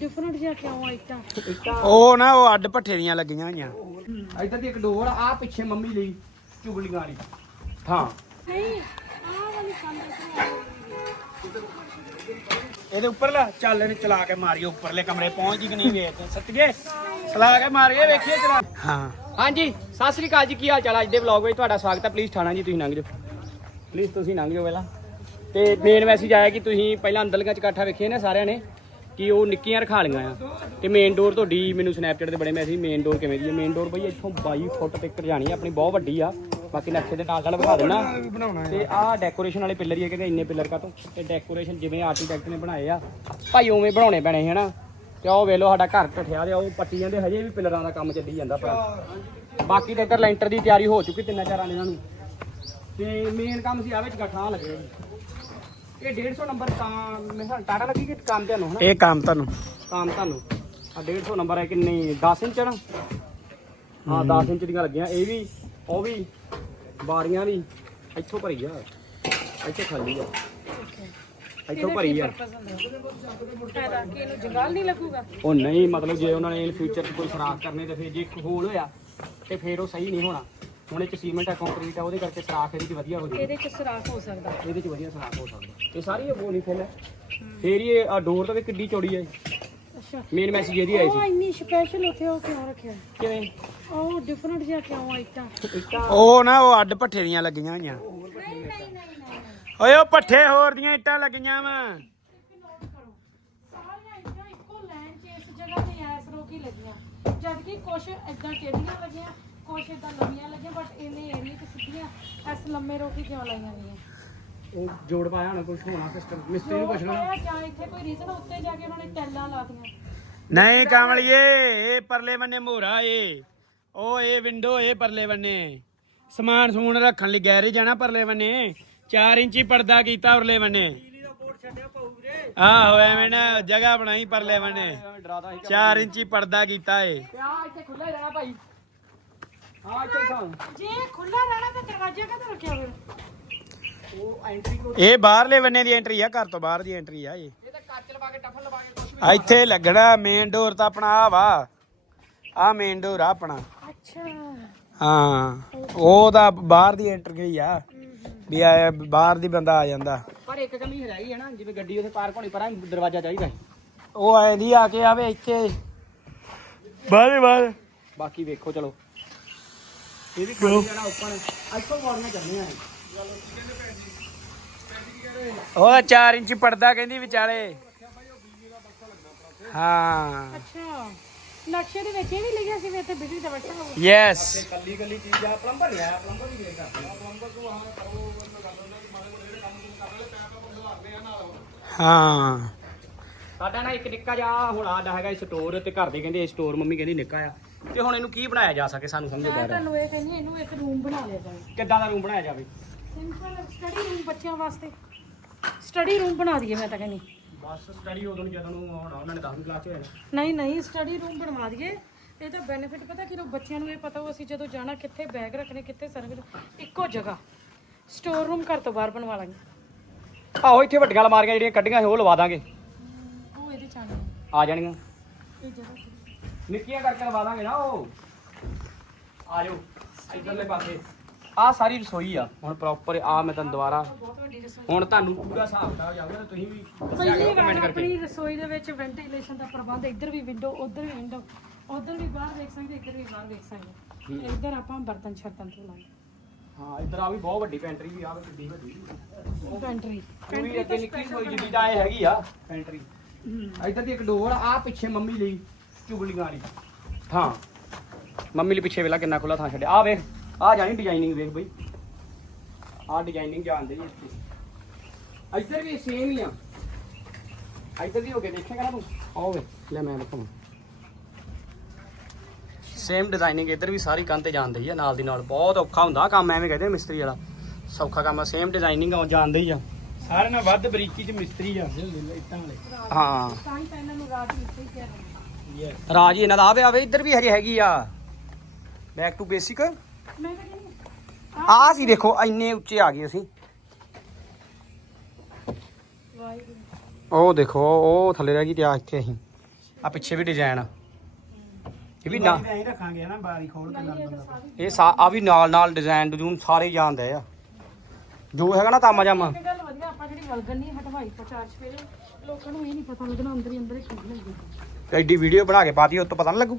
Different ਜਿਹਾ ਕਿਉਂ ਆ ਇੱਟਾਂ? ਉਹ ਨਾ ਉਹ ਅੱਡ ਭੱਠੇ ਦੀਆਂ ਲੱਗੀਆਂ ਹੋਈਆਂ। ਇੱਧਰ ਦੀ ਇੱਕ ਡੋਰ ਆ ਪਿੱਛੇ ਮੰਮੀ ਲਈ ਚੁਗਲੀਆਂ ਵਾਲੀ। ਹਾਂ। ਨਹੀਂ ਆਹ ਵਾਲੀ ਕੰਧ ਇਹਦੇ ਉੱਪਰ ਲਾ ਚੱਲ ਇਹਨੂੰ ਚਲਾ ਕੇ ਮਾਰੀਓ ਉੱਪਰਲੇ ਕਮਰੇ ਪਹੁੰਚ ਜੀ ਕਿ ਨਹੀਂ ਵੇਖ। ਸੱਤੀਏ ਚਲਾ ਕੇ ਮਾਰੀਏ ਵੇਖੀਏ ਚਲਾ। ਹਾਂ। ਹਾਂਜੀ ਸਤਿ ਸ੍ਰੀ ਅਕਾਲ ਜੀ ਕੀ ਹਾਲ ਚਾਲ ਅੱਜ ਦੇ ਵਲੌਗ ਵਿੱਚ ਤੁਹਾਡਾ ਸਵਾਗਤ ਹੈ ਪਲੀਜ਼ ਠਾਣਾ ਜੀ ਤੁਸੀਂ ਲੰਘ ਜਾਓ। ਪਲੀਜ਼ ਤੁਸੀਂ ਲੰਘ ਜਾਓ ਪਹਿਲਾਂ। ਤੇ ਮੇਨ ਮੈਸੇਜ ਆਇਆ ਕਿ ਤੁਸੀਂ ਪਹਿਲਾਂ ਅੰਦਰਲੀਆਂ ਚ ਇਕੱਠਾ ਵੇਖੇ ਨੇ ਸਾਰਿਆਂ ਨੇ। ਕਿ ਉਹ ਨਿੱਕੀਆਂ ਰਖਾ ਲਈਆਂ ਆ। ਤੇ ਮੇਨ ਡੋਰ ਤੁਹਾਡੀ ਮੈਨੂੰ ਸਨੈਪਚੈਟ ਤੇ ਬੜੇ ਮੈਸੇਜ ਮੇਨ ਡੋਰ ਕਿਵੇਂ ਦੀ ਹੈ ਮੇਨ ਡੋਰ ਬਈ ਇੱਥੋਂ 22 ਫੁੱਟ ਤੱਕ ਜਾਣੀ ਹੈ ਆਪਣੀ ਬਹੁਤ ਵੱਡੀ ਆ। ਬਾਕੀ ਨਕਸ਼ੇ ਦੇ ਨਾਲ ਨਾਲ ਵਿਖਾ ਦੇਣਾ। ਤੇ ਆਹ ਡੈਕੋਰੇਸ਼ਨ ਵਾਲੇ ਪਿੱਲਰ ਹੀ ਹੈ ਕਿ ਇੰਨੇ ਪਿੱਲਰ ਕਾ ਤੋਂ ਤੇ ਡੈਕੋਰੇਸ਼ਨ ਜਿਵੇਂ ਆਰਕੀਟੈਕਟ ਨੇ ਬਣਾਏ ਆ ਭਾਈ ਉਵੇਂ ਬਣਾਉਣੇ ਪੈਣੇ ਹਨਾ। ਤੇ ਉਹ ਵੇਖ ਲਓ ਸਾਡਾ ਘਰ ਟਠਿਆ ਤੇ ਉਹ ਪੱਟੀ ਜਾਂਦੇ ਹਜੇ ਵੀ ਪਿੱਲਰਾਂ ਦਾ ਕੰਮ ਚੱਲੀ ਜਾਂਦਾ ਭਰਾ ਬਾਕੀ ਤੇ ਇੱਧਰ ਲੈਂਟਰ ਦੀ ਤਿਆਰੀ ਹੋ ਚੁੱਕੀ ਤਿੰਨਾਂ ਚਾਰਾਂ ਦਿਨਾਂ ਨੂੰ। ਤੇ ਮੇਨ ਕੰਮ ਸੀ ਆ ਵਿੱਚ ਗੱਠਾਂ ਲੱਗੇ ਇਹ 150 ਨੰਬਰ ਤਾਂ ਮੇਰੇ ਖਿਆਲ ਟਾਟਾ ਲੱਗੀ ਕਿ ਕੰਮ ਤੁਹਾਨੂੰ ਹਨਾ ਇਹ ਕੰਮ ਤੁਹਾਨੂੰ ਕੰਮ ਤੁਹਾਨੂੰ ਆ 150 ਨੰਬਰ ਹੈ ਕਿੰਨੀ? 10 ਇੰਚ ਨਾ? ਹਾਂ। 10 ਇੰਚ ਦੀਆਂ ਲੱਗੀਆਂ। ਇਹ ਵੀ ਉਹ ਵੀ ਬਾਰੀਆਂ ਵੀ। ਇੱਥੋਂ ਭਰੀ ਆ। ਇੱਥੇ ਖਾਲੀ ਆ। ਇੱਥੋਂ ਭਰੀ ਆ। ਫਾਇਦਾ ਕਿ ਇਹਨੂੰ ਜੰਗਾਲ ਨਹੀਂ ਲੱਗੂਗਾ? ਉਹ ਨਹੀਂ ਮਤਲਬ ਜੇ ਉਹਨਾਂ ਨੇ ਇਨ ਫਿਊਚਰ 'ਚ ਕੋਈ ਸਰਾਖ ਕਰਨੇ ਤੇ ਫਿਰ ਜੇ ਇੱਕ ਹੋਲ ਹੋਇਆ ਤੇ ਫਿਰ ਉਹ ਸਹੀ ਨਹੀਂ ਹੋਣਾ। ਹੁਣ ਇਹ ਚ ਸੀਮੈਂਟ ਆ ਕੰਕਰੀਟ ਆ ਉਹਦੇ ਕਰਕੇ ਸਰਾਖ ਇਹਦੇ 'ਚ ਵਧੀਆ ਹੋ ਜਾਊਗਾ। ਇਹਦੇ ਚ ਸਰਾਖ ਹੋ ਸਕਦਾ। ਇਹਦੇ 'ਚ ਵਧੀਆ ਸਰਾਖ ਹੋ ਸਕਦਾ। ਇਹ ਸਾਰੀ ਉਹ ਨਹੀਂ ਫਿਲ ਹੈ। ਫੇਰ ਇਹ ਆ ਡੋਰ ਤਾਂ ਵੀ ਕਿੱਡੀ ਚੌੜੀ ਹੈ। ਅੱਛਾ। ਮੇਨ ਮੈਸੇਜ ਇਹਦੀ ਆਈ ਉਹ ਸੀ ਇੰਨੀ ਸਪੈਸ਼ਲ ਉੱਥੇ ਉਹ ਕਿਉਂ ਰੱਖਿਆ? ਕਿਵੇਂ? ਉਹ ਡਿਫਰੈਂਟ ਜਿਹਾ ਕਿਉਂ ਆ ਇੱਟਾਂ? ਉਹ ਨਾ ਉਹ ਅੱਡ ਭੱਠੇ ਦੀਆਂ ਲੱਗੀਆਂ ਹੋਈਆਂ। ਨਹੀਂ ਨਹੀਂ ਨਹੀਂ ਓਏ ਉਹ ਭੱਠੇ ਹੋਰ ਦੀਆਂ ਇੱਟਾਂ ਲੱਗੀਆਂ ਵਾ। ਸਾਰੀਆਂ ਇੱਟਾਂ ਇੱਕੋ ਲਾਈਨ 'ਚ ਇਸ ਜਗ੍ਹਾ ਤੇ ਐਸ ਰੋਕੀ ਲੱਗੀਆਂ। ਜਦ ਕਿ ਕੁਝ ਇਦਾਂ ਟੇਢੀਆਂ ਲੱਗੀਆਂ ਕੁਝ ਇਦਾਂ ਲੰਮੀਆਂ ਲੱਗੀਆਂ ਬਟ ਇਹਨੇ ਏਰੀਆ ਤੇ ਸਿੱਧੀਆਂ ਐਸ ਲੰਮੇ ਰੋਕੀ ਕਿਉਂ ਲਾਈਆਂ ਗਈਆਂ? ਉਹ ਜੋੜ ਪਾਇਆ ਹੋਣਾ ਕੁਝ ਹੋਣਾ ਸਿਸਟਮ ਮਿਸਤਰੀ ਨੂੰ ਜੋ ਪੁੱਛਣਾ। ਪਾਇਆ ਜਾਂ ਇੱਥੇ ਕੋਈ ਰੀਜ਼ਨ ਉੱਤੇ ਜਾ ਕੇ ਉਹਨਾਂ ਨੇ ਟੈਲਾਂ ਲਾਤੀਆਂ। ਨਹੀਂ ਕਮਲੀਏ ਇਹ ਪਰਲੇ ਬੰਨੇ ਮੋਰਾ ਏ। ਉਹ ਇਹ ਵਿੰਡੋ ਇਹ ਪਰਲੇ ਬੰਨੇ। ਸਮਾਨ ਸਮੂਨ ਰੱਖਣ ਲਈ ਗੈਰੇਜ ਜਾਣਾ ਪਰਲੇ ਬੰਨੇ। 4 ਇੰਚੀ ਪਰਦਾ ਕੀਤਾ ਉਰਲੇ ਬੰਨੇ। ਆਹੋ ਐਵੇਂ ਨਾ ਜਗ੍ਹਾ ਬਣਾਈ ਪਰਲੇ ਬੰਨੇ। ਡਰਾਦਾ 4 ਇੰਚੀ ਪਰਦਾ ਕੀਤਾ ਏ। ਆ ਇੱਥੇ ਖੁੱਲਾ ਰਹਿਣਾ ਭਾਈ? ਆ ਇੱਥੇ ਸਾਂ। ਜੇ ਖੁੱਲਾ ਰਹਿਣਾ ਤਾਂ ਦਰਵਾਜ਼ਾ ਕਦੋਂ ਰੱਖਿਆ ਫਿਰ? ਉਹ ਐਂਟਰੀ ਕਰੋ ਇਹ ਬਾਹਰਲੇ ਬੰਨੇ ਦੀ ਐਂਟਰੀ ਆ ਘਰ ਤੋਂ ਬਾਹਰ ਦੀ ਐਂਟਰੀ ਆ ਇਹ। ਇਹ ਤਾਂ ਕੱਚ ਲਵਾ ਕੇ ਟਫਨ ਲਵਾ ਕੇ ਕੁਝ ਆ ਇੱਥੇ ਲੱਗਣਾ ਮੇਨ ਡੋਰ ਤਾਂ ਆਪਣਾ ਆ ਵਾ। ਆ ਮੇਨ ਡੋਰ ਆ ਆਪਣਾ। ਅੱਛਾ। ਹਾਂ ਉਹ ਤਾਂ ਬਾਹਰ ਦੀ ਐਂਟਰ ਗਈ ਆ। ਵੀ ਆ ਬਾਹਰ ਦੀ ਬੰਦਾ ਆ ਜਾਂਦਾ। ਪਰ ਇੱਕ ਕਮੀ ਰਹਿ ਹੈ ਨਾ ਜਿਵੇਂ ਗੱਡੀ ਉੱਥੇ ਪਾਰਕ ਹੋਣੀ ਪਰ ਦਰਵਾਜ਼ਾ ਚਾਹੀਦਾ ਸੀ। ਉਹ ਆਏ ਦੀ ਆ ਕੇ ਆਵੇ ਇੱਥੇ। ਬਾਹਰ ਬਾਹਰ। ਬਾਕੀ ਵੇਖੋ ਚਲੋ। ਇਹ ਵੀ ਖਾਲੀ ਜਿਹੜਾ ਓਪਨ ਇੱਥੋਂ ਵਾਲੀਆਂ ਚੱਲਣੀਆਂ ਨੇ ਉਹ 4 ਇੰਚ ਪਰਦਾ ਕਹਿੰਦੀ ਵਿਚਾਲੇ। ਹਾਂ। ਅੱਛਾ। ਨਕਸ਼ੇ ਦੇ ਵਿੱਚ ਇਹ ਵੀ ਲਿਖਿਆ ਸੀ ਵੀ ਇੱਥੇ ਬਿਜਲੀ ਦਾ ਬੱਟਾ ਹੋਊਗਾ। ਯੈਸ ਕੱਲੀ ਕੱਲੀ ਚੀਜ਼ ਆ ਪਲੰਬਰ ਨਹੀਂ ਆਇਆ ਪਲੰਬਰ ਵੀ ਵੇਖ ਪਲੰਬਰ ਤੋਂ ਆਹ ਕਰੋ ਹਾਂ। ਸਾਡਾ ਨਾ ਇੱਕ ਨਿੱਕਾ ਜਿਹਾ ਹੁਣ ਆਡਾ ਹੈਗਾ ਸਟੋਰ ਤੇ ਘਰ ਦੇ ਕਹਿੰਦੇ ਸਟੋਰ ਮੰਮੀ ਕਹਿੰਦੀ ਨਿੱਕਾ ਆ। ਤੇ ਹੁਣ ਇਹਨੂੰ ਕੀ ਬਣਾਇਆ ਜਾ ਸਕੇ ਸਾਨੂੰ ਸਮਝ ਮੈਂ ਆ ਰਿਹਾ ਤੁਹਾਨੂੰ ਇਹ ਕਹਿੰਦੀ ਇਹਨੂੰ ਇੱਕ ਰੂਮ ਬਣਾ ਲਿਆ ਜਾਵੇ। ਕਿੱਦਾਂ ਦਾ ਰੂਮ ਬਣਾਇਆ ਜਾਵੇ? ਸਿੰਪਲ ਸਟੱਡੀ ਰੂਮ ਬੱਚਿਆਂ ਵਾਸਤੇ। ਸਟੱਡੀ ਰੂਮ ਬਣਾ ਦਈਏ ਮੈਂ ਤਾਂ ਕਹਿੰਦੀ। ਬਸ ਸਟੱਡੀ ਉਦੋਂ ਨੂੰ ਜਦੋਂ ਨੂੰ ਹੁਣ ਉਹਨਾਂ ਨੇ 10ਵੀਂ ਕਲਾਸ ਚ ਹੋਇਆ। ਨਹੀਂ ਨਹੀਂ ਸਟੱਡੀ ਰੂਮ ਬਣਵਾ ਦਈਏ। ਇਹਦਾ ਬੈਨੀਫਿਟ ਪਤਾ ਕਿ ਬੱਚਿਆਂ ਨੂੰ ਇਹ ਪਤਾ ਹੋ ਅਸੀਂ ਜਦੋਂ ਜਾਣਾ ਕਿੱਥੇ ਬੈਗ ਰੱਖਣੇ ਕਿੱਥੇ ਸਰਵਿਸ ਇੱਕੋ ਜਗ੍ਹਾ। ਸਟੋਰ ਰੂਮ ਘਰ ਤੋਂ ਬਾਹਰ ਬਣਵਾ ਲਾਂਗੇ। ਆਹੋ ਇੱਥੇ ਵੱਡੀਆਂ ਅਲਮਾਰੀਆਂ ਜਿਹੜੀਆਂ ਕੱਢੀਆਂ ਸੀ ਉਹ ਲਵਾ ਦਾਂਗੇ। ਉਹ ਇਹਦੇ ਚ ਆਉਣੀ ਹੈ, ਆ ਜਾਣੀਆਂ ਇਹ ਜਗ੍ਹਾ ਨਿੱਕੀਆਂ ਕਰਕੇ ਲਵਾ ਦਾਂਗੇ ਨਾ ਉਹ ਆ ਜਾਓ ਇਧਰਲੇ ਪਾਸੇ ਆ ਸਾਰੀ ਰਸੋਈ ਆ ਹੁਣ ਪ੍ਰੋਪਰ ਆ ਮੈਂ ਤੁਹਾਨੂੰ ਦੁਬਾਰਾ ਹੁਣ ਤੁਹਾਨੂੰ ਪੂਰਾ ਹਿਸਾਬ ਦਾ ਜਾਊਗਾ ਤੇ ਤੁਸੀਂ ਵੀ ਪਹਿਲੀ ਵਾਰ ਕਮੈਂਟ ਕਰਕੇ ਆਪਣੀ ਰਸੋਈ ਦੇ ਵਿੱਚ ਵੈਂਟੀਲੇਸ਼ਨ ਦਾ ਪ੍ਰਬੰਧ ਇੱਧਰ ਵੀ ਵਿੰਡੋ ਉੱਧਰ ਵੀ ਵਿੰਡੋ ਉੱਧਰ ਵੀ ਬਾਹਰ ਦੇਖ ਸਕਦੇ ਇੱਧਰ ਵੀ ਬਾਹਰ ਦੇਖ ਸਕਦੇ ਇੱਧਰ ਆਪਾਂ ਬਰਤਨ ਛਰਤਨ ਧੋਲਾਂਗੇ ਹਾਂ ਇੱਧਰ ਆ ਵੀ ਬਹੁਤ ਵੱਡੀ ਪੈਂਟਰੀ ਵੀ ਆ ਵੇ ਕਿੱਡੀ ਵੱਡੀ ਪੈਂਟਰੀ ਪੂਰੀ ਅੱਗੇ ਨਿੱਕੀ ਰਸੋਈ ਜਿੱਡੀ ਇਹ ਹੈਗੀ ਆ ਪੈਂਟਰੀ ਇੱਧਰ ਦੀ ਇੱਕ ਡੋਰ ਆ ਪਿੱਛੇ ਮੰਮੀ ਲਈ ਚੁਗਲੀਆਂ ਵਾਲੀ। ਹਾਂ। ਮੰਮੀ ਲਈ ਪਿੱਛੇ ਵੇਲਾ ਕਿੰਨਾ ਖੁੱਲਾ ਥਾਂ ਛੱਡਿਆ। ਆ ਵੇਖ ਆ ਜਾਣੀ ਡਿਜ਼ਾਈਨਿੰਗ ਵੇਖ ਬਈ। ਆ ਡਿਜ਼ਾਈਨਿੰਗ ਜਾਣਦੇ ਜੀ ਇੱਥੇ। ਇੱਧਰ ਵੀ ਸੇਮ ਹੀ ਆ। ਇੱਧਰ ਦੀ ਹੋ ਕੇ ਦੇਖੇਗਾ ਨਾ ਤੂੰ। ਆਓ ਵੇ ਲੈ ਮੈਂ ਦਿਖਾਵਾਂ ਸੇਮ ਡਿਜ਼ਾਈਨਿੰਗ ਇੱਧਰ ਵੀ ਸਾਰੀ ਕੰਧ ਤੇ ਜਾਂਦੀ ਆ ਨਾਲ ਦੀ ਨਾਲ। ਬਹੁਤ ਔਖਾ ਹੁੰਦਾ ਕੰਮ ਐਵੇਂ ਕਹਿੰਦੇ ਮਿਸਤਰੀ ਵਾਲਾ। ਸੌਖਾ ਕੰਮ ਆ ਸੇਮ ਡਿਜ਼ਾਈਨਿੰਗ ਆ ਜਾਂਦੇ ਹੀ ਆ। ਸਾਰਿਆਂ ਨਾਲ ਵੱਧ ਬਰੀਕੀ ਚ ਮਿਸਤਰੀ ਜਾਂਦੇ ਹੁੰਦੇ ਨੇ ਇੱਟਾਂ ਵਾਲੇ। ਹਾਂ। ਤਾਂ ਹੀ ਤਾਂ ਇਹਨਾਂ ਨੂੰ ਰਾਤ ਨੂੰ ਇੱਥੇ ਹੀ ਕਿਹਾ ਜਾਂਦਾ। ਯੈਸ ਰਾਜ ਹੀ ਇਹਨਾਂ ਦਾ ਆਵੇ ਆਵੇ ਇੱਧਰ ਵੀ ਹਜੇ ਹੈਗੀ ਆ। ਬੈਕ ਟੂ ਬੇਸਿਕ ਆ ਸੀ ਦੇਖੋ ਇੰਨੇ ਉੱਚੇ ਆ ਗਏ ਅਸੀਂ। ਉਹ ਦੇਖੋ ਉਹ ਥੱਲੇ ਰਹਿ ਗਈ ਤੇ ਆ ਇੱਥੇ ਅਸੀਂ। ਆ ਪਿੱਛੇ ਵੀ ਡਿਜ਼ਾਈਨ ਇਹ ਵੀ ਨਾ ਐਂ ਰੱਖਾਂਗੇ ਨਾ ਬਾਰੀ ਖੋਲ ਕੇ ਨਾਲ ਬੰਦਾ ਇਹ ਸਾ- ਆ ਵੀ ਨਾਲ ਨਾਲ ਡਿਜ਼ਾਈਨ ਡਿਜ਼ੂਨ ਸਾਰੇ ਹੀ ਜਾਣਦੇ ਆ। ਜੋ ਹੈਗਾ ਨਾ ਤਾਮਾ ਜਾਮਾ ਇਹ ਗੱਲ ਵਧੀਆ ਆਪਾਂ ਜਿਹੜੀ ਵਲਗਨ ਨਹੀਂ ਹਟਵਾਈ ਪ੍ਰਚਾਰ ਸਵੇਰੇ ਲੋਕਾਂ ਨੂੰ ਇਹ ਨਹੀਂ ਪਤਾ ਲੱਗਣਾ ਅੰਦਰ ਹੀ ਅੰਦਰ ਹੀ ਖੇਡ ਲੈਂਦੇ ਐਡੀ ਵੀਡੀਓ ਬਣਾ ਕੇ ਪਾਤੀ ਉਹ ਤੋਂ ਪਤਾ ਨਾ ਲੱਗੂ।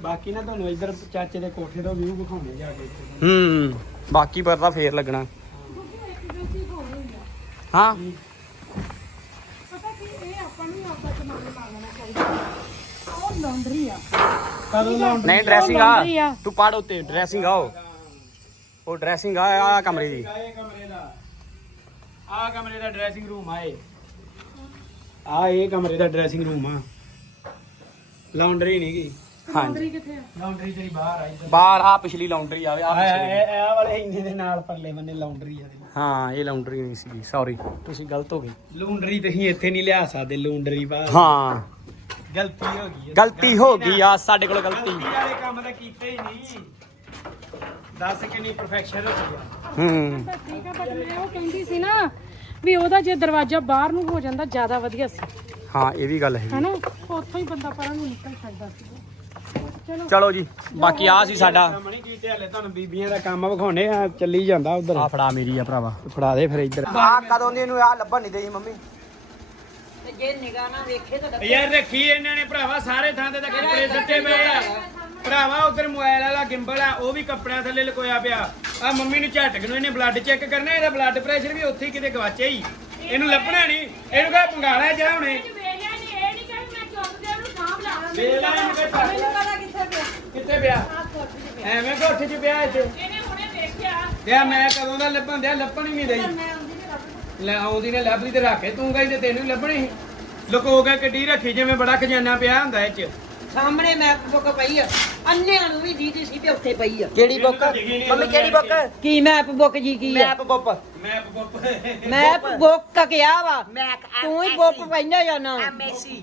ਬਾਕੀ ਨਾ ਤੁਹਾਨੂੰ ਇੱਧਰ ਚਾਚੇ ਦੇ ਕੋਠੇ ਦਾ ਵਿਊ ਵਿਖਾਉਂਦੇ ਜਾ ਕੇ ਇੱਥੇ। ਹੂੰ ਬਾਕੀ ਪਤਾ ਫੇਰ ਲੱਗਣਾ। ਹੋ। ਪਤਾ ਕੀ ਇਹ ਆਪਾਂ ਨੂੰ ਆਪਦਾ ਦਿਮਾਗ ਲਾ ਲੈਣਾ ਚਾਹੀਦਾ ਉਹ ਲਾਂਡਰੀ ਆ ਕਦੋਂ ਲਾਉਣ ਨਹੀਂ ਡਰੈਸਿੰਗ laundry ਆ। ਆ। ਤੂੰ ਪੜ ਉੱਤੇ ਡਰੈਸਿੰਗ ਆ ਉਹ। ਉਹ ਡਰੈਸਿੰਗ ਆ ਆ ਕਮਰੇ ਦੀ। ਇਹ ਕਮਰੇ ਦਾ। ਆ ਕਮਰੇ ਦਾ ਡਰੈਸਿੰਗ ਰੂਮ ਆ ਇਹ। ਆ ਇਹ ਕਮਰੇ ਦਾ ਡਰੈਸਿੰਗ ਰੂਮ ਆ। ਲਾਉਂਡਰੀ ਨਹੀਂ ਗਈ ਹਾਂਜੀ। ਲਾਂਡਰੀ ਕਿੱਥੇ ਆ? ਲਾਉਂਡਰੀ ਤੇਰੀ ਬਾਹਰ ਆ ਇੱਧਰ। ਬਾਹਰ ਆ ਪਿਛਲੀ ਲਾਉਂਡਰੀ ਆਵੇ ਆ ਆ ਪਿਛਲੀ। ਇਹ ਇਹ ਵਾਲੇ ਇੰਨੇ ਦੇ ਨਾਲ ਪਰਲੇ ਬੰਨੇ ਲਾਉਂਡਰੀ ਆ ਹਾਂ ਇਹ ਲਾਉਂਡਰੀ ਨਹੀਂ ਸੀ ਸੌਰੀ ਤੁਸੀਂ ਗਲਤ ਹੋ ਗਏ। ਲਾਉਂਡਰੀ ਤੁਸੀਂ ਇੱਥੇ ਨਹੀਂ ਲਿਆ ਸਕਦੇ ਲਾਉਂਡਰੀ ਬਾਹਰ। ਹਾਂ। ਗਲਤੀ ਹੋ ਗਈ ਗਲਤੀ ਹੋ ਗਈ ਆ ਸਾਡੇ ਕੋਲ ਗਲਤੀ। ਗਲਤੀ ਵਾਲੇ ਕੰਮ ਤਾਂ ਕੀਤੇ ਹੀ ਨਹੀਂ। ਦੱਸ ਕਿੰਨੀ ਪਰਫੈਕਸ਼ਨ ਰੱਖੀ ਆ। ਹੂੰ। ਤਾਂ ਠੀਕ ਆ ਬਟ ਮੈਂ ਉਹ ਕਹਿੰਦੀ ਸੀ ਨਾ ਵੀ ਉਹਦਾ ਜੇ ਦਰਵਾਜ਼ਾ ਬਾਹਰ ਨੂੰ ਹੋ ਜਾਂਦਾ ਜ਼ਿਆਦਾ ਵਧੀਆ ਸੀ। ਹਾਂ ਇਹ ਵੀ ਗੱਲ ਹੈ ਹਨਾ? ਉੱਥੋਂ ਹੀ ਬੰਦਾ ਪਰਾਂ ਨੂੰ ਨਿਕਲ ਸਕਦਾ ਸੀ। ਚਲੋ। ਚਲੋ ਜੀ ਬਾਕੀ ਆ ਸੀ ਸਾਡਾ। ਕੰਮ ਨਹੀਂ ਕੀਤੇ ਹਲੇ ਤੁਹਾਨੂੰ ਬੀਬੀਆਂ ਦਾ ਕੰਮ ਵਿਖਾਉਣੇ ਆ ਚੱਲੀ ਜਾਂਦਾ ਉਧਰ। ਆ ਫੜਾ ਮੇਰੀ ਆ ਭਰਾਵਾ। ਫੜਾ ਦੇ ਫਿਰ ਇੱਧਰ। ਆ ਕਦੋਂ ਦੀ ਇਹਨੂੰ ਆ ਲੱਭਣ ਨਹੀਂ ਦੇਈ ਮੰਮੀ? ਯਾਰ ਰੱਖੀ ਇਹਨਾਂ ਨੇ ਭਰਾਵਾ ਸਾਰੇ ਥਾਂ ਤੇ ਤਾਂ ਕੱਪੜੇ ਸੱਟੇ ਪਏ ਆ। ਭਰਾਵਾ ਉਧਰ ਮੋਬਾਈਲ ਵਾਲਾ ਗਿੰਬਲ ਆ ਉਹ ਵੀ ਕੱਪੜਿਆਂ ਥੱਲੇ ਲਕੋਇਆ ਪਿਆ। ਆ ਮੰਮੀ ਨੂੰ ਝਟਕ ਨੂੰ ਇਹਨੇ ਬਲੱਡ ਚੈੱਕ ਕਰਨਾ ਇਹਦਾ ਬਲੱਡ ਪ੍ਰੈਸ਼ਰ ਵੀ ਉੱਥੇ ਹੀ ਕਿਤੇ ਗਵਾਚਿਆ ਹੀ। ਇਹਨੂੰ ਲੱਭਣਾ ਨਹੀਂ ਇਹਨੂੰ ਕਹੇ ਪੰਗਾਲਾ ਜਾ ਹੁਣੇ। ਵੇਲਾ ਇਹਨੂੰ ਕਹੇ। ਕਿੱਥੇ ਪਿਆ। ਐਵੇਂ ਕੋਠੇ 'ਚ ਪਿਆ ਇੱਥੇ ਤੇ ਮੈਂ ਕਦੋਂ ਦਾ ਲੱਭਣ ਦਿਆ ਲੱਭਣ ਹੀ ਨਹੀਂ ਰਹੀ ਲੈ ਆਉਂਦੀ ਨੇ ਲੱਭਦੀ ਤੇ ਰੱਖੇ ਤੂੰ ਗਈ ਤੇ ਤੈਨੂੰ ਲੱਭਣੀ ਸੀ। ਲੁਕੋ ਕੇ ਗੱਡੀ ਰੱਖੀ ਜਿਵੇਂ ਬੜਾ ਖਜ਼ਾਨਾ ਪਿਆ ਹੁੰਦਾ ਇਹ 'ਚ। ਸਾਹਮਣੇ ਮੈਪ ਬੁੱਕ ਪਈ ਆ। ਅੰਨਿਆਂ ਨੂੰ ਵੀ ਦੀਦੀ ਸੀ ਤੇ ਉੱਥੇ ਪਈ ਆ। ਕਿਹੜੀ ਬੁੱਕ? ਮੰਮੀ ਕਿਹੜੀ ਬੁੱਕ? ਕੀ ਮੈਪ ਬੁੱਕ ਜੀ ਕੀ ਆ? Map book. ਮੈਂ ਪੁੱਪ ਮੈਪ ਬੁੱਕ। ਕਿਹਾ ਵਾ। ਤੂੰ ਹੀ ਬੁੱਕ. ਪੈਂਦਾ ਜਾਨਾ I'm Messi.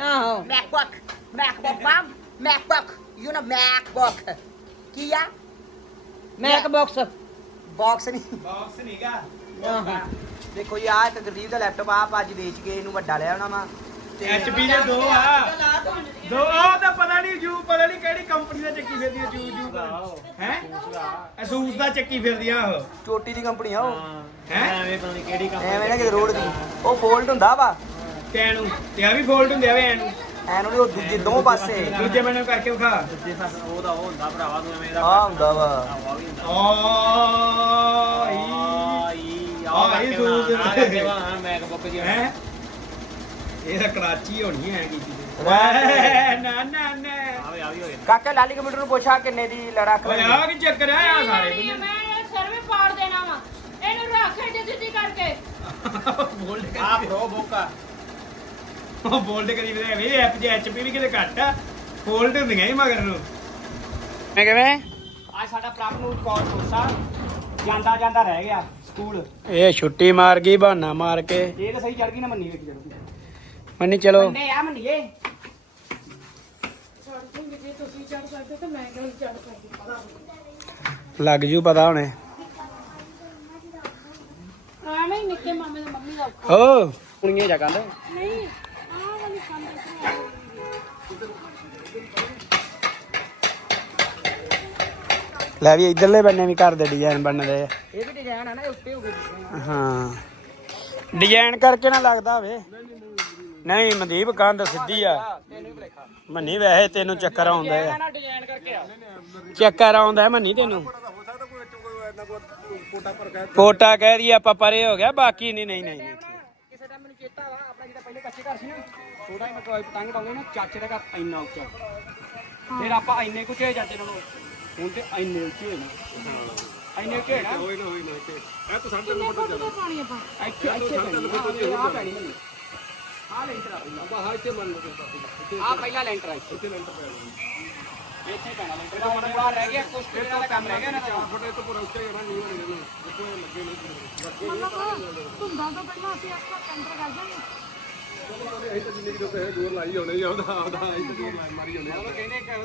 ਆਹੋ। MacBook. MacBook, mom. MacBook. You know MacBook. Kia? Mac box. Box ਨਹੀਂ ਬਾਕਸ ਨਹੀਂਗਾ ਆਹੋ। ਦੇਖੋ ਜੀ ਆ ਇੱਕ ਗਰੀਬ ਦਾ ਲੈਪਟਾਪ ਆ ਅੱਜ ਵੇਚ ਕੇ ਇਹਨੂੰ ਵੱਡਾ ਲਿਆ ਉਹਨਾਂ ਵਾ। ਐਚਪੀ ਦੇ ਦੋ ਆ। ਦੋ ਉਹ ਤਾਂ ਪਤਾ ਨਹੀਂ ਜੂ ਪਤਾ ਨਹੀਂ ਕਿਹੜੀ ਕੰਪਨੀ ਦਾ ਚੱਕੀ ਫਿਰਦੀ ਆ ਜੂ ਜੂ ਹੈ? ਅਸੂਸ ਦਾ ਚੱਕੀ ਫਿਰਦੀ ਆ ਉਹ। ਚੋਟੀ ਦੀ ਕੰਪਨੀ ਆ ਉਹ। ਹੈ। ਐਵੇਂ ਨਾ ਕਿ ਰੋਡ ਦੀ। ਉਹ ਫੋਲਡ ਹੁੰਦਾ ਵਾ। ਤੈਨੂੰ ਤੇ ਆ ਵੀ ਫੋਲਡ ਹੁੰਦੇ ਆ ਵੇ ਐਨੂੰ ਐਨੂੰ ਨੀ ਉਹ ਦੂਜੇ ਦੋ ਪਾਸੇ। ਦੂਜੇ ਮੈਨੂੰ ਕਰਕੇ ਵਿਖਾ। ਆ ਹੁੰਦਾ ਵਾ। ਆਈ ਆਈ ਸੂਸ। ਮੈਕਬੁੱਕ ਜੀ ਹੈ? ਇਹ ਤਾਂ ਕਰਾਚੀ ਹੋਣੀ ਹੈ ਕੀਤੀ ਵਾਹ ਨਾ ਨਾ ਨਾ। ਕਾਕਾ ਲਾਲੀ ਕੰਪਿਊਟਰ ਨੂੰ ਪੁੱਛਾ ਕਿੰਨੇ ਦੀ ਲ- ਰੱਖ ਓਏ ਆ ਕੀ ਚੱਕਰ ਆ ਆ ਸਾਰੇ ਮੈਂ ਇਹ ਸਰਵੇ ਪਾੜ ਦੇਣਾ ਵਾ। ਇਹਨੂੰ ਰੱਖ ਸਿੱਧੀ ਕਰਕੇ। ਬੋਲਡ ਆ ਪ੍ਰੋ ਬੋਕਾ। ਉਹ ਬੋਲਡ ਕਰੀ ਵੀ ਇਹ ਐਪ ਜੇ ਐਚਪੀ ਵੀ ਕਿਤੇ ਘੱਟ ਆ। ਫੋਲਡ ਹੁੰਦੀਆਂ ਹੀ ਮਗਰ ਨੂੰ। ਮੈਂ ਕਿਵੇਂ? ਅੱਜ ਸਾਡਾ ਪ੍ਰਭ ਨੂੰ ਕੌਰ ਕੋਸਾ ਜਾਂਦਾ ਜਾਂਦਾ ਰਹਿ ਗਿਆ ਸਕੂਲ। ਇਹ ਛੁੱਟੀ ਮਾਰ ਗਈ ਬਹਾਨਾ ਮਾਰ ਕੇ। ਇਹ ਤਾਂ ਸਹੀ ਚੜ ਗਈ ਨਾ ਮੰਨੀ ਵੇਖੀ ਚੜੂਗੀ ਮੰਨੀ ਚਲੋ। ਨਹੀਂ ਆ ਮੰਨੀਏ। ਚੜ ਜੂਗੇ ਜੇ ਤੁਸੀਂ ਚੜ ਸਕਦੇ ਤਾਂ ਮੈਂ ਕਿਉਂ ਚੜ ਸਕਦੀ? ਲੱਗ ਜੂ ਪਤਾ ਹੁਣੇ। ਐਵੇਂ ਹੀ ਨਿੱਕੇ ਮਾਮੇ ਦੇ ਮੰਮੀ ਦਾ ਔਖਾ। ਓ ਕੁਣੀਆਂ ਜਾ ਕੰਦ ਨਹੀਂ ਆਹ ਵਾਲੀ ਕੰਨ ਲੈ ਵੀ ਇਧਰਲੇ ਬੰਨੇ ਵੀ ਘਰ ਦੇ ਡਿਜ਼ਾਈਨ ਬਣਦੇ ਆ। ਇਹ ਵੀ ਡਿਜ਼ਾਈਨ ਆ ਨਾ ਉੱਤੇ ਹੋ ਗਏ ਹਾਂ। ਡਿਜ਼ਾਈਨ ਕਰਕੇ ਨਾ ਲੱਗਦਾ ਵੇ ਨਹੀਂ ਮਨਦੀਪ ਕੰਧ ਸਿੱਧੀ ਆ। ਮੰਨੀ ਵੈਸੇ ਤੈਨੂੰ ਚੱਕਰ ਆਉਂਦਾ ਆ। ਡਿਜ਼ਾਈਨ ਕਰਕੇ ਆ ਚੱਕਰ ਆਉਂਦਾ ਮੰਨੀ ਤੈਨੂੰ। ਕੋਟਾ ਕਹਿ ਰਹੀ ਆਪਾਂ ਪਰੇ ਹੋ ਗਿਆ ਬਾਕੀ ਨਹੀਂ ਨਹੀਂ ਨਹੀਂ। ਨਹੀਂ ਕਿਸੇ ਟਾਈਮ ਮੈਨੂੰ ਚੇਤਾ ਵਾ ਆਪਣਾ ਜਿਹੜਾ ਪਹਿਲੇ ਕੱਚੇ ਘਰ ਸੀ ਨਾ ਛੋਟਾ ਹੀ ਮਤਲਬ ਪਤੰਗ ਪਾਉਂਦੇ ਨਾ ਚਾਚੇ ਦਾ ਘਰ ਇੰਨਾ ਉੱਚਾ। ਫਿਰ ਆਪਾਂ ਇੰਨੇ ਕੁ ਉੱਚੇ ਚਾਚੇ ਨਾਲੋਂ ਹੁਣ ਤੇ ਇੰਨੇ ਉੱਚੇ ਹੋਏ ਨਾ। ਇੰਨੇ ਉੱਚੇ ਹੋਏ ਨਾ। ਹੋਈ ਨਾ ਹੋਈ ਨਾ ਇੱਥੇ ਇਹ ਤਾਂ ਸਾਡੇ ਨੂੰ। ਪਤਾ ਚੱਲਦਾ ਪਾਣੀ ਆਪਾਂ? ਇੱਥੇ ਇੱਥੇ ਪੈਣੀ ਆ ਪੈਣੀ ਮੈਨੂੰ ਆ ਲੈਂਟਰ ਆ ਪਹਿਲਾਂ ਬਾਹਰ ਇੱਥੇ ਮੰਨ ਲਓ ਆ ਪਹਿਲਾ ਲੈਂਟਰ ਆ ਇੱਥੇ। ਲੈਂਟਰ ਪੈਣਾ ਇੱਥੇ ਪੈਣਾ ਲੈਂਟਰ। ਦਾ ਹੁਣ ਬਾਹਰ ਰਹਿ ਗਿਆ ਕੁਛ ਕੁ ਦਾ ਕੰਮ ਰਹਿ ਗਿਆ ਨਾ ਫਟੇ ਤੋਂ ਪੂਰਾ ਉੱਚਾ ਹੀ ਨਾ ਨਹੀਂ ਹੋਣੇ ਮਤਲਬ ਧੁੰਦਾਂ ਤੋਂ ਪਹਿਲਾਂ ਅਸੀਂ ਆਪਾਂ ਕੰਟਰ ਕਰ ਦਾਂਗੇ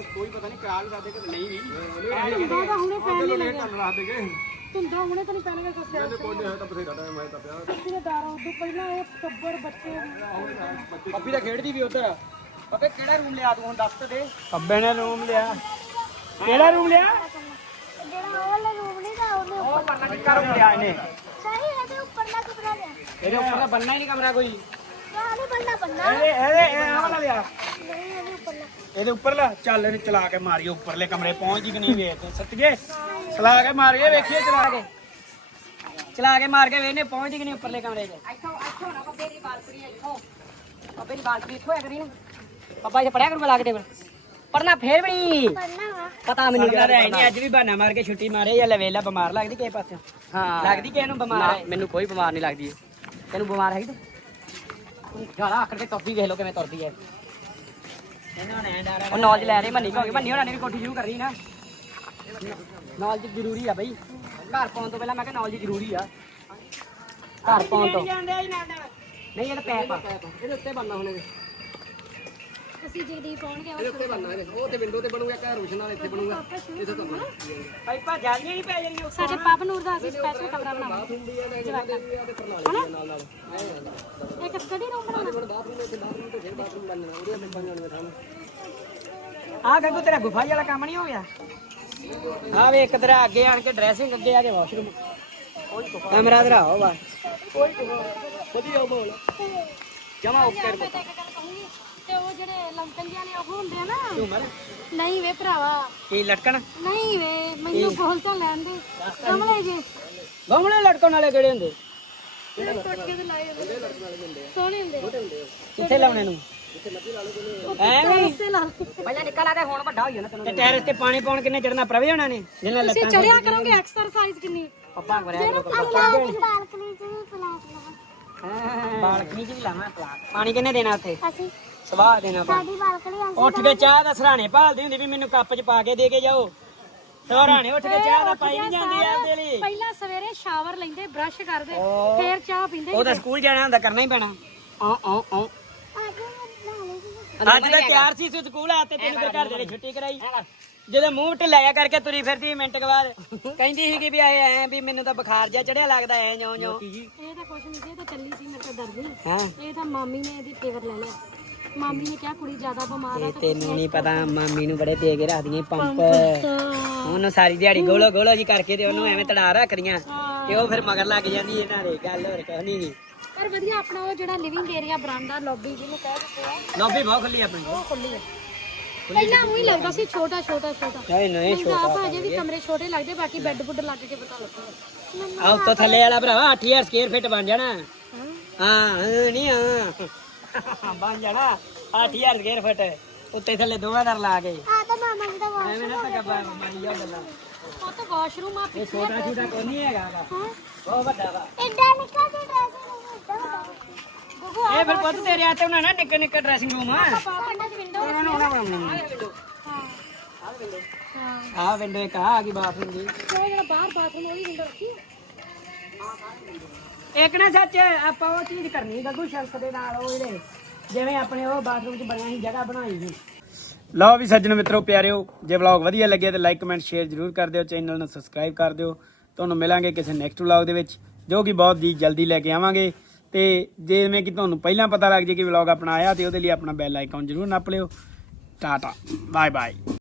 ਕੋਈ ਪਤਾ ਨਹੀਂ ਕਰਾ ਵੀ ਸਕਦੇ ਕਿ ਨਹੀਂ ਵੀ ਧੁੰਦਾਂ ਤਾਂ ਹੁਣੇ ਪੈਣ ਨਹੀਂ ਲੱਗਾ। ਧੁੰਦਾਂ ਹੁਣੇ ਤਾਂ ਨਹੀਂ ਪੈਣ ਲੱਗਾ ਦੱਸਿਆ ਕੋਈ ਨਹੀਂ ਹੈ ਤਾਂ ਬਥੇਰਾ ਟਾਈਮ ਹੈ ਤਾਂ ਪਿਆ। ਕਿਸੇ ਦਾ ਦਾਰਾ ਉਦੋਂ ਪਹਿਲਾਂ ਇਹ ਟੱਬਰ ਬੱਚੇ ਪੱਪੀ ਤਾਂ ਖੇਡਦੀ ਵੀ ਉਧਰ। ਅਬੇ ਕਿਹੜਾ ਰੂਮ ਲਿਆ ਤੂੰ ਹੁਣ ਦੱਸ ਤੇ ਦੇ। ਅੱਬੇ ਨੇ ਰੂਮ ਲਿਆ। ਕਿਹੜਾ ਰੂਮ ਲਿਆ? ਜਿਹੜਾ ਉਹ ਵਾਲਾ ਰੂਮ ਨਹੀਂ ਦਾ ਉਹਨੇ ਉਹ ਪਰਨਾ ਕਿੱਕਾ ਰੂਮ ਲਿਆ ਇਹਨੇ। ਸਹੀ ਇਹਦੇ ਉੱਪਰ ਦਾ ਕਮਰਾ ਲਿਆ। ਇਹਦੇ ਉੱਪਰ ਤਾਂ ਬੰਨਾ ਹੀ ਨਹੀਂ ਕਮਰਾ ਕੋਈ। ਨਾ ਨਹੀਂ ਬੰਦਾ ਬੰਦਾ ਇਹਦੇ ਇਹਦੇ ਇਹ ਆਹ ਵਾਲਾ ਲਿਆ। ਨਹੀਂ ਇਹਦੇ ਉੱਪਰ ਦਾ। ਇਹਦੇ ਉੱਪਰਲਾ ਚੱਲ ਇਹਨੇ ਚਲਾ ਕੇ ਮਾਰੀਓ ਉੱਪਰਲੇ ਕਮਰੇ ਪਹੁੰਚ ਜੀ ਕਿ ਨਹੀਂ ਵੇਖ ਤੂੰ ਸੱਤੀਏ ਚਲਾ ਕੇ ਮਾਰੀਏ ਵੇਖੀਏ ਚਲਾ ਕੇ। ਚਲਾ ਕੇ ਮਾਰ ਕੇ ਵੇਖਨੇ ਪਹੁੰਚ ਜੀ ਕਿ ਨਹੀਂ ਉੱਪਰਲੇ ਕਮਰੇ 'ਚ। ਇੱਥੋਂ ਇੱਥੋਂ ਨਾ ਬੱਬੇ ਦੀ ਬਾਲਕਨੀ ਹੈ ਇੱਥੋਂ। ਬੱਬੇ ਦੀ ਬਾਲਕਨੀ ਇੱਥੋਂ ਹੈ ਕਰੀ ਨਾ। ਪਪਾ ਜੀ ਪੜਿਆ ਕਰੂਗਾ ਲਾ ਕੇ ਟੇਬਲ। ਪੜਨਾ ਫੇਰ ਵੀ ਨਹੀਂ। ਪਤਾ ਮੈਨੂੰ ਲੱਗਦਾ ਹੈ ਨਹੀਂ ਅੱਜ ਵੀ ਬਹਾਨਾ ਮਾਰ ਕੇ ਛੁੱਟੀ ਮਾਰੇ ਜਾਂ ਲਵੇਲਾ ਬਿਮਾਰ ਲੱਗਦੀ ਕਿਸੇ ਪਾਸੇ ਹਾਂ। ਲੱਗਦੀ ਕਿਸੇ ਨੂੰ ਬਿਮਾਰ ਹੈ ਮੈਨੂੰ ਕੋਈ ਬਿਮਾਰ ਨਹੀਂ ਲੱਗਦੀ। ਤੈਨੂੰ ਬਿਮਾਰ ਹੈਗੀ ਤੂੰ? ਗਾਲਾ ਆਖਰ ਕੇ ਟੋਪੀ ਵੇਖ ਲੋ ਕਿਵੇਂ ਤੁਰਦੀ ਹੈ। ਡਰ ਉਹ ਨੌਲੇਜ ਲੈ ਰਹੀ ਮੰਨੀ ਕਿਉਂਕਿ ਮੰਨੀ ਹੋਣਾ ਨੇ ਵੀ ਕੋਠੀ ਸ਼ੁਰੂ ਕਰ ਰਹੀ ਨਾ। ਨੌਲੇਜ ਜ਼ਰੂਰੀ ਆ ਬਈ। ਘਰ ਪਾਉਣ ਤੋਂ ਪਹਿਲਾਂ ਮੈਂ ਕਿਹਾ ਨੌਲੇਜ ਜ਼ਰੂਰੀ ਆ। ਘਰ ਪਾਉਣ ਤੋਂ। ਨਹੀਂ ਇਹ ਤਾਂ ਪੈਪ ਆ। ਇਹਦੇ ਉੱਤੇ ਬੰਨਾ ਹੁਣ ਇਹਦੇ ਅਸੀਂ ਜਗਦੀਪ ਪਹੁੰਚ ਇਹਦੇ ਉੱਤੇ ਬੰਨਾ ਇਹਦੇ ਉਹ ਤੇ ਵਿੰਡੋ ਤੇ ਬਣੂਗਾ ਘਰ ਰੋਸ਼ਨ ਨਾਲ ਇੱਥੇ ਬਣੂਗਾ। ਇੱਥੇ ਤਾਂ ਪਾਈਪਾਂ ਜਾਲੀਆਂ ਨਹੀਂ ਪੈ ਜਾਣੀਆਂ ਸਾਡੇ ਪਾਪ ਨੂਰ ਦਾ ਅਸੀਂ ਸਪੈਸ਼ਲ ਕਮਰਾ ਬਣਾਵਾਂਗੇ ਜਵਾਕਾਂ। ਹਨਾ? ਇੱਕ ਸਟੱਡੀ ਰੂਮ ਬਣਾਉਣਾ? ਆ ਗੱਗੂ ਤੇਰਾ ਗੁਫਾਈ ਵਾਲਾ ਕੰਮ ਨਹੀਂ ਹੋ ਗਿਆ? ਆ ਵੇ ਇੱਕ ਤੇਰਾ ਅੱਗੇ ਆਣ ਕੇ ਡਰੈਸਿੰਗ ਅੱਗੇ ਆ ਕੇ ਵਾਸ਼ਰੂਮ ਕਮਰਾ ਤੇਰਾ ਹੋ ਵਾ ਵਧੀਆ ਬੋਲ ਜਮਾ ਓਕੇ ਮੈਂ ਤਾਂ ਇੱਕ ਗੱਲ ਕਹੂੰਗੀ ਤੇ ਉਹ ਜਿਹੜੇ ਲੰਕਨ ਜਿਹਾ ਨੇ ਉਹ ਹੁੰਦੇ ਆ ਨਾ। ਝੂਮਰ? ਨਹੀਂ ਵੇ ਭਰਾਵਾ। ਕੀ ਲਟਕਣ? ਨਹੀਂ ਵੇ ਮੈਨੂੰ ਬੋਲ ਤਾਂ ਲੈਣ ਦੇ। ਕਮਲੇ ਜੀ। ਗਮਲੇ ਲਟਕਣ ਵਾਲੇ ਕਿਹੜੇ ਹੁੰਦੇ? ਜਿਹੜੇ ਟੋਟਕੇ ਤੇ ਲਾਏ ਹੁੰਦੇ। ਸੋਹਣੇ ਹੁੰਦੇ ਕਿੱਥੇ ਲਾਉਣੇ ਨੂੰ? ਐਵੇਂ ਹੀ। ਇਸੇ ਲਾ ਪਹਿਲਾਂ ਨਿਕਲ ਆ ਤੇ ਹੁਣ ਵੱਡਾ ਹੋ ਜਾਣਾ ਤੈਨੂੰ ਤੇ ਟੈਰਸ ਤੇ ਪਾਣੀ ਪਾਉਣ ਕਿੰਨੇ ਚੜਨਾ ਪ੍ਰਵੇ ਹੋਣਾ ਨੇ? ਜਿਹਨਾਂ ਤੁਸੀਂ ਲੱਤਾਂ ਚੜਿਆ ਕਰੋਗੇ ਐਕਸਰਸਾਈਜ਼ ਕਿੰਨੀ? ਪੱਪਾ ਕਰਿਆ ਕਰੋ ਬਾਲਕਨੀ ਚ ਵੀ ਪਲਾਟ ਲਗਾ ਬਾਲਕਨੀ 'ਚ ਵੀ ਲਾਵਾਂ ਪਲਾਟ। ਪਾਣੀ ਕਿੰਨੇ ਦੇਣਾ ਉੱਥੇ? ਅਸੀਂ ਸਵਾਹ ਦੇਣਾ ਪਾ ਸਾਡੀ ਬਾਲਕਨੀ ਆ ਉੱਠ ਕੇ ਚਾਹ ਦਾ ਸਰਾਣੇ ਭਾਲਦੀ ਹੁੰਦੀ ਵੀ ਮੈਨੂੰ ਕੱਪ 'ਚ ਪਾ ਕੇ ਦੇ ਕੇ ਜਾਓ। ਸਰਾਣੇ ਉੱਠ ਕੇ ਚਾਹ ਦਾ ਪਾਈ ਨਹੀਂ ਜਾਂਦੀ ਆਪਦੇ ਲਈ। ਪਹਿਲਾਂ ਸਵੇਰੇ ਸ਼ਾਵਰ ਲੈਂਦੇ ਬ੍ਰਸ਼ ਕਰਦੇ ਫੇਰ ਚਾਹ ਪੀਂਦੇ ਉਹ ਤਾਂ ਸਕੂਲ ਜਾਣਾ ਹੁੰਦਾ ਕਰਨਾ ਹੀ ਪੈਣਾ। ਓ ਓ ਓ। ਅੱਜ ਤਾਂ ਤਿਆਰ ਸੀ ਸਕੂਲ ਆ ਤੇ ਤੈਨੂੰ ਫਿਰ ਘਰ ਦੇ ਨੇ ਛੁੱਟੀ ਕਰਾਈ। ਜਦੋਂ ਮੂੰਹ ਢਿੱਲਾਇਆ ਕਰਕੇ ਤੁਰੀ ਫਿਰਦੀ ਮਿੰਟ ਕੁ ਬਾਅਦ ਕਹਿੰਦੀ ਸੀਗੀ ਵੀ ਐ ਐ ਵੀ ਮੈਨੂੰ ਤਾਂ ਬੁਖਾਰ ਜਿਹਾ ਚੜਿਆ ਲੱਗਦਾ ਐ ਜਿਉਂ ਜਿਉਂ ਇਹ ਤਾਂ ਕੁਛ ਨਹੀਂ ਸੀ ਇਹ ਤਾਂ ਚੱਲੀ ਸੀ ਮੇਰੇ ਤੋਂ ਡਰਦੀ। ਹਾਂ। ਇਹ ਤਾਂ ਮਾਮੀ ਨੇ ਇਹਦੀ ਫੇਵਰ ਲੈ ਲਿਆ। ਮਾਮੀ ਨੇ ਕਿਹਾ ਕੁੜੀ ਜ਼ਿਆਦਾ ਬਿਮਾਰ ਆ ਇਹ ਤੈਨੂੰ ਨਹੀਂ ਪਤਾ ਮਾਮੀ ਨੂੰ ਬੜੇ ਦੇ ਕੇ ਰੱਖਦੀਆਂ ਪੰਪ। ਤਾਂ ਉਹਨੂੰ ਸਾਰੀ ਦਿਹਾੜੀ ਗੋਲੋ ਗੋਲੋ ਜੀ ਕਰਕੇ ਤੇ ਉਹਨੂੰ ਐਵੇਂ ਤੜਾ ਰੱਖਦੀਆਂ ਤੇ ਉਹ ਫਿਰ ਮਗਰ ਲੱਗ ਜਾਂਦੀ ਇਹਨਾਂ ਦੇ ਗੱਲ ਹੋਰ ਕੁਛ ਨਹੀਂ ਪਰ ਵਧੀਆ ਆਪਣਾ ਉਹ ਜਿਹੜਾ ਲਿਵਿੰਗ ਏਰੀਆ ਬਰਾਂਡਾ ਲੌਬੀ ਜਿਹਨੂੰ ਕਹਿ ਦਿੰਦੇ ਆ। ਲੌਬੀ ਬਹੁਤ ਖੁੱਲੀ ਆਪਣੀ। ਉਹ ਖੁੱਲੀ ਹੈ ਪਹਿਲਾਂ ਉਹੀ ਲੱਗਦਾ ਸੀ ਛੋਟਾ ਛੋਟਾ ਛੋਟਾ। ਨਹੀਂ ਨਹੀਂ ਮੈਨੂੰ ਤਾਂ ਆਪ ਅਜੇ ਵੀ ਕਮਰੇ ਛੋਟੇ ਲੱਗਦੇ ਬਾਕੀ ਬੈੱਡ ਬੁੱਡ ਲੱਗ ਕੇ ਪਤਾ ਲੱਗੂਗਾ ਆ ਉੱਤੋਂ ਥੱਲੇ ਵਾਲਾ ਭਰਾਵਾ 8000 ਸਕੁਅਰ ਫੀਟ ਬਣ ਜਾਣਾ। ਹਾਂ ਹਾਂ, ਨਹੀਂ ਹਾਂ। ਬਣ ਜਾਣਾ। 8000 ਸਕੁਅਰ ਫੀਟ ਉੱਤੇ ਥੱਲੇ ਦੋਵਾਂ ਦਰ ਲਾ ਕੇ। ਆ ਤਾਂ ਮਾਮਾ ਜੀ ਦਾ ਵਾਸ਼ ਐਵੇਂ ਨਾ ਤਾਂ ਗੱਬਾ ਮਾਰੀ ਜਾ ਗੱਲਾਂ। ਉਹ ਤਾਂ ਵਾਸ਼ਰੂਮ ਆ ਇਹ ਪਿੱਛੇ ਛੋਟਾ ਛੋਟਾ ਕੋਈ ਨਹੀਂ ਹੈਗਾ ਗਾ। ਬਹੁਤ ਵੱਡਾ ਵਾ। ਐਡਾ ਨਿੱਕਾ ਜਿਹਾ ਡਰੈਸਿੰਗ ਰੂਮ ਗੁੱਗੂ ਇਹ ਫਿਰ ਪੁੱਤ ਤੇਰੇ ਹੱਥ ਉਹਨਾਂ ਨਾ ਨਿੱਕਾ ਨਿੱਕਾ ਡਰੈਸਿੰਗ ਰੂਮ ਆ। ਪਾਪਾ ਦੀ ਵਿੰਡੋ ਉਹਨਾਂ ਨੂੰ ਉਹਨਾਂ ਬਣਾਉਣੀ ਹਾਂ ਹਾਂ। ਆ ਵਿੰਡੋ ਇੱਕ ਆ ਆ ਗਈ ਬਾਥਰੂਮ ਦੀ। ਉਹ ਜਿਹੜਾ ਬਾਹਰ ਬਾਥਰੂਮ ਉਹਦੀ ਵਿੰਡੋ ਰੱਖੀ ਹੈ। ਇੱਕ ਨਾ ਸੱਚ, ਆਪਾਂ ਉਹ ਚੀਜ਼ ਕਰਨੀ ਗੱਗੂ ਸ਼ਰਫ ਦੇ ਨਾਲ, ਉਹ ਜਿਹੜੇ, ਜਿਵੇਂ ਆਪਣੇ ਉਹ ਬਾਥਰੂਮ 'ਚ ਬਣਿਆ ਸੀ, ਜਗ੍ਹਾ ਬਣਾਈ ਸੀ। ਲਓ ਵੀ ਸੱਜਣ ਮਿੱਤਰੋ, ਪਿਆਰਿਓ, ਜੇ ਵਲੌਗ ਵਧੀਆ ਲੱਗਿਆ ਤੇ ਲਾਈਕ ਕਮੈਂਟ ਸ਼ੇਅਰ ਜਰੂਰ ਕਰ ਦਿਓ ਚੈਨਲ ਨੂੰ ਸਬਸਕ੍ਰਾਈਬ ਕਰ ਦਿਓ। ਤੁਹਾਨੂੰ ਮਿਲਾਂਗੇ ਕਿਸੇ ਨੈਕਸਟ ਵਲੌਗ ਦੇ ਵਿੱਚ, ਜੋ ਕਿ ਬਹੁਤ ਹੀ ਜਲਦੀ ਲੈ ਕੇ ਆਵਾਂਗੇ। ਤੇ ਜਿਵੇਂ ਕਿ ਤੁਹਾਨੂੰ ਪਹਿਲਾਂ ਪਤਾ ਲੱਗ ਜੇ ਕਿ ਵਲੌਗ ਆਪਣਾ ਆਇਆ ਤੇ ਉਹਦੇ ਲਈ ਆਪਣਾ ਬੈਲ ਆਈਕਨ ਜਰੂਰ ਨੱਪ ਲਿਓ। Tata bye bye